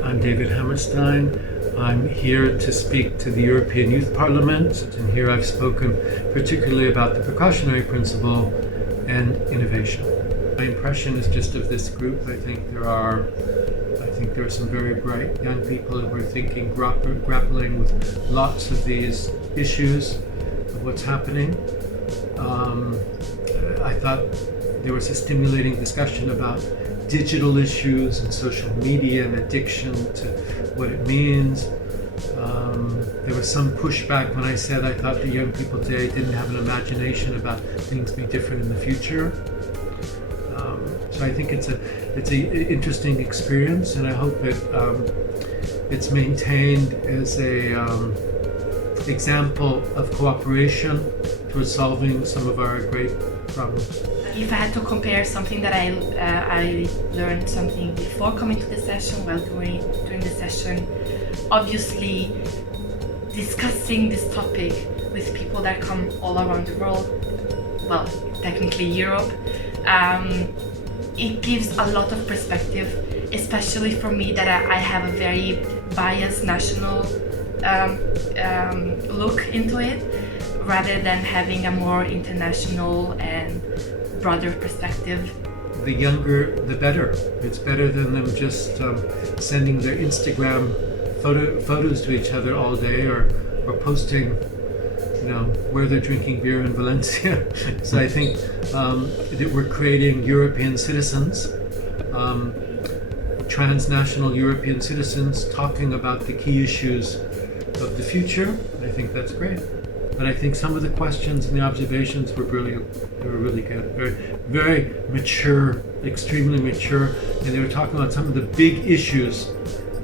I'm David Hammerstein. I'm here to speak to the European Youth Parliament, and here I've spoken particularly about the precautionary principle and innovation. My impression is just of this group. I think there are some very bright young people who are thinking, grappling with lots of these issues of what's happening. I thought there was a stimulating discussion about digital issues and social media and addiction to what it means. There was some pushback when I said I thought the young people today didn't have an imagination about things being different in the future. So I think it's an interesting experience, and I hope it's maintained as a example of cooperation towards solving some of our great problems. If I had to compare something that I learned something before coming to the session, well, during the session, obviously discussing this topic with people that come all around the world, well, technically Europe, it gives a lot of perspective, especially for me that I have a very biased national look into it, rather than having a more international and broader perspective. The younger, the better. It's better than them just sending their Instagram photos to each other all day, or posting, where they're drinking beer in Valencia. So I think that we're creating European citizens, transnational European citizens, talking about the key issues of the future. I think that's great. But I think some of the questions and the observations were brilliant. They were really good, very, very mature, extremely mature, and they were talking about some of the big issues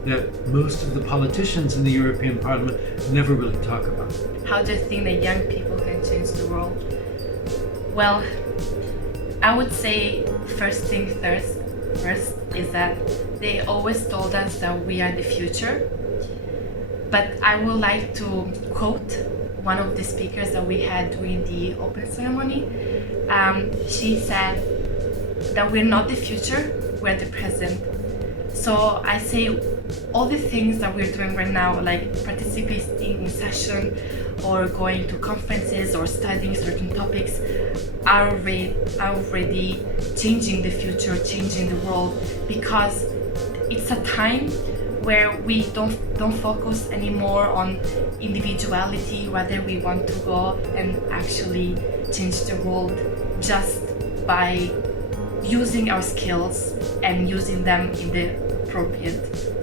that most of the politicians in the European Parliament never really talk about. How do you think that young people can change the world? Well, I would say first is that they always told us that we are the future. But I would like to quote one of the speakers that we had during the open ceremony. She said that we're not the future, we're the present. So I say all the things that we're doing right now, like participating in session or going to conferences or studying certain topics, are already changing the future, changing the world, because it's a time where we don't focus anymore on individuality, rather we want to go and actually change the world just by using our skills and using them in the appropriate